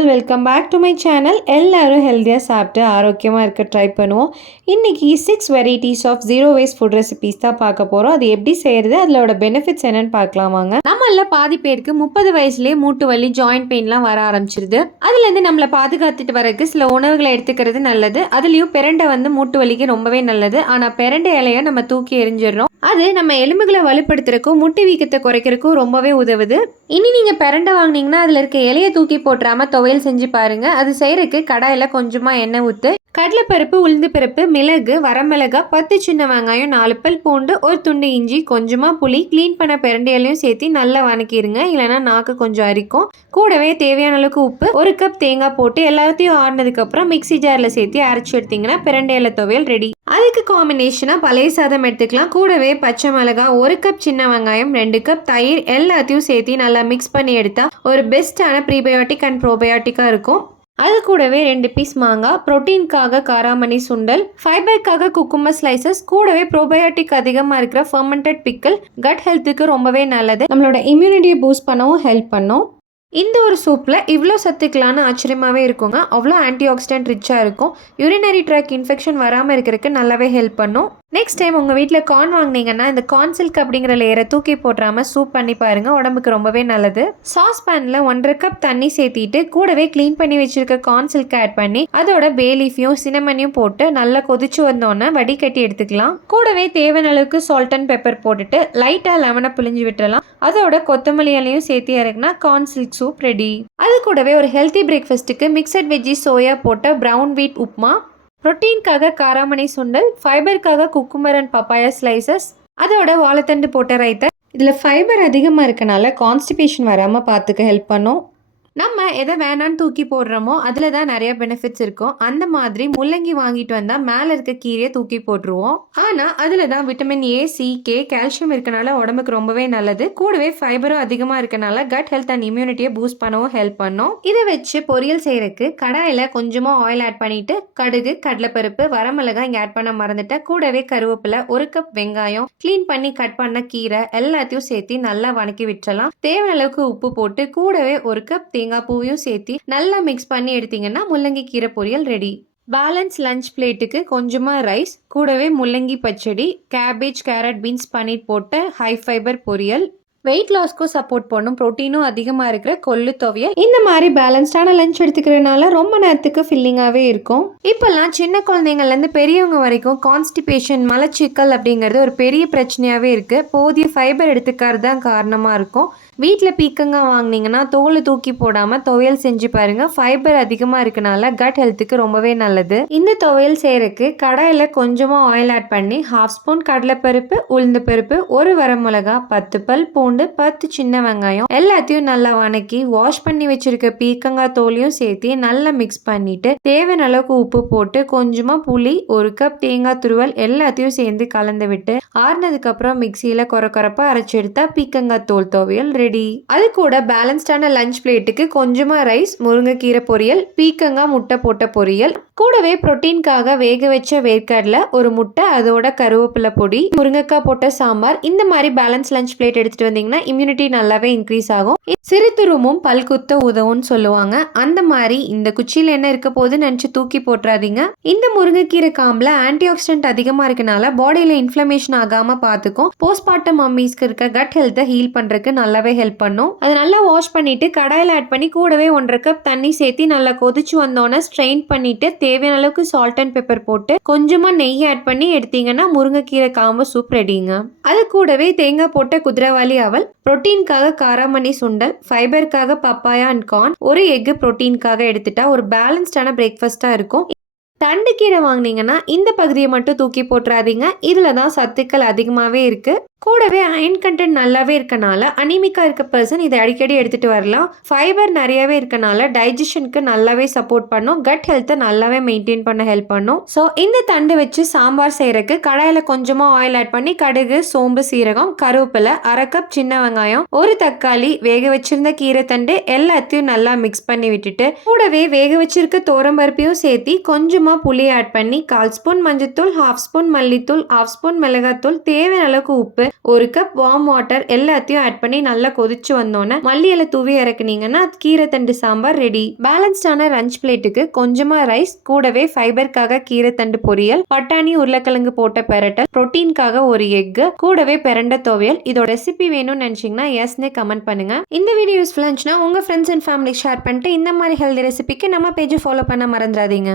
All welcome back to my channel. எல்லாரும் ஹெல்த்தியாக சாப்பிட்டு ஆரோக்கியமாக இருக்க ட்ரை பண்ணுவோம். இன்றைக்கி 6 varieties of zero waste food recipes தான் பார்க்க போகிறோம். அது எப்படி செய்கிறது, அதோட பெனிஃபிட்ஸ் என்னென்னு பார்க்கலாம் வாங்க. நம்மள பாதி பேருக்கு 30 வயசுலேயே மூட்டு வலி, ஜாயிண்ட் பெயின்லாம் வர ஆரம்பிச்சிருது. அதுலேருந்து நம்மளை பாதுகாத்துட்டு வரக்கு சில உணவுகளை எடுத்துக்கிறது நல்லது. அதுலேயும் பிரண்டை மூட்டு வலிக்கு ரொம்பவே நல்லது. ஆனால் பிரண்டை இலையை நம்ம தூக்கி எரிஞ்சிடறோம். அது நம்ம எலும்புகளை வலுப்படுத்துறதுக்கும் முட்டி வீக்கத்தை குறைக்கிறதுக்கும் ரொம்பவே உதவுது. இனி நீங்கள் பிரண்டை வாங்கினீங்கன்னா அதில் இருக்க இலையை தூக்கி போட்டுறாம துவையல் செஞ்சு பாருங்க. அது செய்யறதுக்கு கடாயில் கொஞ்சமாக எண்ணெய் ஊற்று, கடலைப்பருப்பு, உளுந்து பருப்பு, மிளகு, வரமிளகா, 10 சின்ன வெங்காயம், 4 பல் பூண்டு, ஒரு துண்டு இஞ்சி, கொஞ்சமாக புளி, க்ளீன் பண்ண பிரண்டையிலையும் சேர்த்து நல்லா வணக்கிடுங்க. இல்லைனா நாக்கு கொஞ்சம் அரிக்கும். கூடவே தேவையான அளவுக்கு உப்பு, 1 கப் தேங்காய் போட்டு எல்லாத்தையும் ஆடினதுக்கப்புறம் மிக்சி ஜாரில் சேர்த்து அரைச்சி எடுத்தீங்கன்னா பிரண்டையில துவையல் ரெடி. அதுக்கு காம்பினேஷனாக பழைய சாதம் எடுத்துக்கலாம். கூடவே பச்சை மிளகா, 1 கப் சின்ன வெங்காயம், 2 கப் தயிர் எல்லாத்தையும் சேர்த்து நல்லா மிக்ஸ் பண்ணி எடுத்தா ஒரு பெஸ்ட்டான ப்ரீபயோட்டிக் அண்ட் ப்ரோபயோட்டிக்காக இருக்கும். அது கூடவே 2 பீஸ் மாங்காய், ப்ரோட்டீனுக்காக காராமணி சுண்டல், ஃபைபருக்காக குக்கும்பர் ஸ்லைசஸ், கூடவே ப்ரோபயோட்டிக் அதிகமாக இருக்கிற ஃபர்மெண்டட் பிக்கல் கட் ஹெல்த்துக்கு ரொம்பவே நல்லது. நம்மளோட இம்யூனிட்டியை பூஸ்ட் பண்ணவும் ஹெல்ப் பண்ணும். இந்த ஒரு சூப்பில் இவ்வளோ சத்துக்களான ஆச்சரியமாகவே இருக்குங்க. அவ்வளோ ஆன்டி ஆக்சிடென்ட் ரிச்சாக இருக்கும். யூரினரி ட்ராக் இன்ஃபெக்ஷன் வராமல் இருக்கிறதுக்கு நல்லாவே ஹெல்ப் பண்ணும். நெக்ஸ்ட் டைம் உங்கள் வீட்டில் கார்ன் வாங்கினீங்கன்னா இந்த கார்ன் சில்க் அப்படிங்கிற லேயரை தூக்கி போட்டுறாமல் சூப் பண்ணி பாருங்கள். உடம்புக்கு ரொம்பவே நல்லது. சாஸ் பேனில் 1.5 கப் தண்ணி சேர்த்திட்டு கூடவே க்ளீன் பண்ணி வச்சுருக்க கார்ன் சில்க் ஆட் பண்ணி அதோட பே லீஃபையும் சினமனையும் போட்டு நல்லா கொதிச்சு வந்தோன்னே வடிகட்டி எடுத்துக்கலாம். கூடவே தேவையான அளவுக்கு சால்ட் அண்ட் பெப்பர் போட்டுட்டு லைட்டாக லெமனை பிழிஞ்சு விட்டுறலாம். அதோட கொத்தமல்லி இலையும் சேர்த்து இறக்குனா கார்ன் சில்க் சூப் ரெடி. அது கூடவே ஒரு ஹெல்த்தி பிரேக்ஃபாஸ்ட்டுக்கு மிக்சட் வெஜ்ஜி சோயா போட்ட ப்ரௌன் வீட் உப்மா, புரோட்டீனுக்காக காராமணி சுண்டல், ஃபைபருக்காக குக்கும்பர் அண்ட் பப்பாயா ஸ்லைசஸ், அதோட வாழைத்தண்டு போட்ட ரைத்தா. இதில் ஃபைபர் அதிகமாக இருக்கனால கான்ஸ்டிபேஷன் வராமல் பார்த்துக்க ஹெல்ப் பண்ணும். நம்ம எதை வேணான்னு தூக்கி போடுறோமோ அதில் தான் நிறைய பெனிஃபிட்ஸ் இருக்கும். அந்த மாதிரி முள்ளங்கி வாங்கிட்டு வந்தால் மேலே இருக்க கீரையை தூக்கி போட்டுருவோம். ஆனால் அதில் தான் vitamin A, C, K, calcium இருக்கனால உடம்புக்கு ரொம்பவே நல்லது. கூடவே ஃபைபரும் அதிகமாக இருக்கனால கட் ஹெல்த் அண்ட் இம்யூனிட்டியை பூஸ்ட் பண்ணவும் ஹெல்ப் பண்ணும். இதை வச்சு பொரியல் செய்யறதுக்கு கடாயில் கொஞ்சமாக ஆயில் ஆட் பண்ணிட்டு கடுகு, கடலைப்பருப்பு, வரமிளகாய் இங்கே ஆட் பண்ண மறந்துட்டேன். கூடவே கருவேப்பிலை, 1 கப் வெங்காயம், க்ளீன் பண்ணி கட் பண்ண கீரை எல்லாத்தையும் சேர்த்து நல்லா வணக்கி விட்டுறலாம். தேவையான அளவுக்கு உப்பு போட்டு கூடவே 1 கப் தேங்காய் பூவையும் சேர்த்து நல்லா மிக்ஸ் பண்ணி எடுத்தீங்கன்னா முள்ளங்கி கீரை பொரியல் ரெடி. பேலன்ஸ் லஞ்ச் பிளேட்டுக்கு கொஞ்சமாக ரைஸ், கூடவே முள்ளங்கி பச்சடி, கேபேஜ், கேரட், பீன்ஸ், பன்னீர் போட்ட ஹை ஃபைபர் பொரியல். வெயிட் லாஸ்க்கும் சப்போர்ட் பண்ணும். ப்ரோட்டீனும் அதிகமாக இருக்கிற கொள்ளு துவையல். இந்த மாதிரி பேலன்ஸ்டான லஞ்ச் எடுத்துக்கிறதுனால ரொம்ப நேரத்துக்கு ஃபில்லிங்காகவே இருக்கும். இப்போல்லாம் சின்ன குழந்தைங்கள்லேருந்து பெரியவங்க வரைக்கும் கான்ஸ்டிபேஷன், மலச்சிக்கல் அப்படிங்கிறது ஒரு பெரிய பிரச்சனையாகவே இருக்குது. போதிய ஃபைபர் எடுத்துக்கிறது தான் காரணமாக இருக்கும். வீட்டில் பீக்கங்காய் வாங்கினீங்கன்னா தோலை தூக்கி போடாமல் துவையல் செஞ்சு பாருங்கள். ஃபைபர் அதிகமாக இருக்கனால கட் ஹெல்த்துக்கு ரொம்பவே நல்லது. இந்த துவையல் செய்யறதுக்கு கடாயில் கொஞ்சமாக ஆயில் ஆட் பண்ணி 1/2 ஸ்பூன் கடலைப்பருப்பு, உளுந்து பருப்பு, 1 வரமிளகா, 10 பல் பூண்டு, 10 சின்ன வெங்காயம் எல்லாத்தையும் நல்லா வணக்கி வாஷ் பண்ணி வச்சிருக்க பீக்கங்காய் தோலையும் சேர்த்து நல்லா மிக்ஸ் பண்ணிட்டு தேவையான அளவுக்கு உப்பு போட்டு கொஞ்சமாக புளி, 1 கப் தேங்காய் துருவல் எல்லாத்தையும் சேர்ந்து கலந்து விட்டு ஆறுனதுக்கு அப்புறம் மிக்சியில் கொரப்பா அரைச்சி எடுத்தா பீக்கங்காய் தோல் துவையல் ரெடி. அது கூட பேலன்ஸ்டான லஞ்ச் பிளேட்டுக்கு கொஞ்சமா ரைஸ், முருங்கைக்கீரை பொரியல், பீக்கங்காய் முட்டை போட்ட பொரியல், கூடவே புரோட்டீனுக்காக வேக வச்ச வேர்க்கடலை, 1 முட்டை, அதோட கருவேப்பிலை பொடி, முருங்கைக்காய் போட்ட சாம்பார். இந்த மாதிரி பேலன்ஸ் லஞ்ச் பிளேட் எடுத்துட்டு வந்தீங்கன்னா இம்யூனிட்டி நல்லாவே இன்க்ரீஸ் ஆகும். சிறு துருமும் பல்குத்த உதவும்னு சொல்லுவாங்க. அந்த மாதிரி இந்த குச்சியில் என்ன இருக்க போதுன்னு நினச்சி தூக்கி போட்டுறாதீங்க. இந்த முருங்கைக்கீரை காம்பில் ஆன்டி ஆக்சிடென்ட் அதிகமாக இருக்கனால பாடியில் இன்ஃப்ளமேஷன் ஆகாமல் பார்த்துக்கும். போஸ்ட்மார்ட்டம் மம்மிஸ்க்கு இருக்க கட் ஹெல்த்தை ஹீல் பண்ணுறதுக்கு நல்லாவே ஹெல்ப் பண்ணும். அதை நல்லா வாஷ் பண்ணிட்டு கடாயில் ஆட் பண்ணி கூடவே 1.5 கப் தண்ணி சேர்த்து நல்லா கொதிச்சு வந்தோன்னே ஸ்ட்ரெயின் பண்ணிட்டு தேவையான அளவுக்கு சால்ட் அண்ட் பெப்பர் போட்டு கொஞ்சமாக நெய் ஆட் பண்ணி எடுத்தீங்கன்னா முருங்கைக்கீரை காம்பு சூப் ரெடிங்க. அது கூடவே தேங்காய் போட்ட குதிரைவாலி அவல், புரோட்டீனுக்காக காராமணி சுண்டல், ஃபைபருக்காக பப்பாயா அண்ட் கார்ன், 1 எக் புரோட்டீனுக்காக எடுத்துட்டா ஒரு பேலன்ஸ்டான பிரேக்ஃபாஸ்ட்டாக இருக்கும். தண்டுக்கீரை வாங்கினீங்கன்னா இந்த பகுதியை மட்டும் தூக்கி போட்டுறாதீங்க. இதில் தான் சத்துக்கள் அதிகமாகவே இருக்குது. கூடவே அயன் கண்டென்ட் நல்லாவே இருக்கனால அனிமிக்கா இருக்க பர்சன் இதை அடிக்கடி எடுத்துகிட்டு வரலாம். ஃபைபர் நிறையவே இருக்கனால டைஜஷனுக்கு நல்லாவே சப்போர்ட் பண்ணும். கட் ஹெல்த்தை நல்லாவே மெயின்டைன் பண்ண ஹெல்ப் பண்ணும். ஸோ இந்த தண்டு வச்சு சாம்பார் செய்கிறதுக்கு கடாயில் கொஞ்சமாக ஆயில் ஆட் பண்ணி கடுகு, சோம்பு, சீரகம், கருவேப்பிலை, 1/2 கப் சின்ன வெங்காயம், 1 தக்காளி, வேக வச்சிருந்த கீரை தண்டு எல்லாத்தையும் நல்லா மிக்ஸ் பண்ணி விட்டுட்டு கூடவே வேக வச்சிருக்க தோரம்பருப்பையும் சேர்த்து கொஞ்சமாக புளி ஆட் பண்ணி 1/4 ஸ்பூன் மஞ்சத்தூள், 1/2 ஸ்பூன் மல்லித்தூள், 1/2 ஸ்பூன் மிளகாத்தூள், தேவையான அளவுக்கு உப்பு, 1 கப் வார்ம் வாட்டர் எல்லாத்தையும் ஆட் பண்ணி நல்லா கொதிச்சு வந்தோன்னே மல்லி இலை தூவி இறக்குனீங்கன்னா கீரை தண்டு சாம்பார் ரெடி. பேலன்ஸ்டான லஞ்ச் பிளேட்டுக்கு கொஞ்சமா ரைஸ், கூடவே ஃபைபருக்காக கீரை தண்டு பொரியல், பட்டாணி உருளைக்கிழங்கு போட்ட பெரட்டல், புரோட்டீனுக்காக ஒரு எக், கூடவே பெரண்ட துவையல். இதோட ரெசிபி வேணும்னு நினைச்சீங்கன்னா எஸ்னு கமெண்ட் பண்ணுங்க. இந்த வீடியோ யூஸ்ஃபுல்லா இருந்துச்சுன்னா உங்க ஃப்ரெண்ட்ஸ் அண்ட் ஃபேமிலி ஷேர் பண்ணிட்டு இந்த மாதிரி ஹெல்தி ரெசிபிக்கு நம்ம பேஜை ஃபாலோ பண்ண மறந்துடாதீங்க.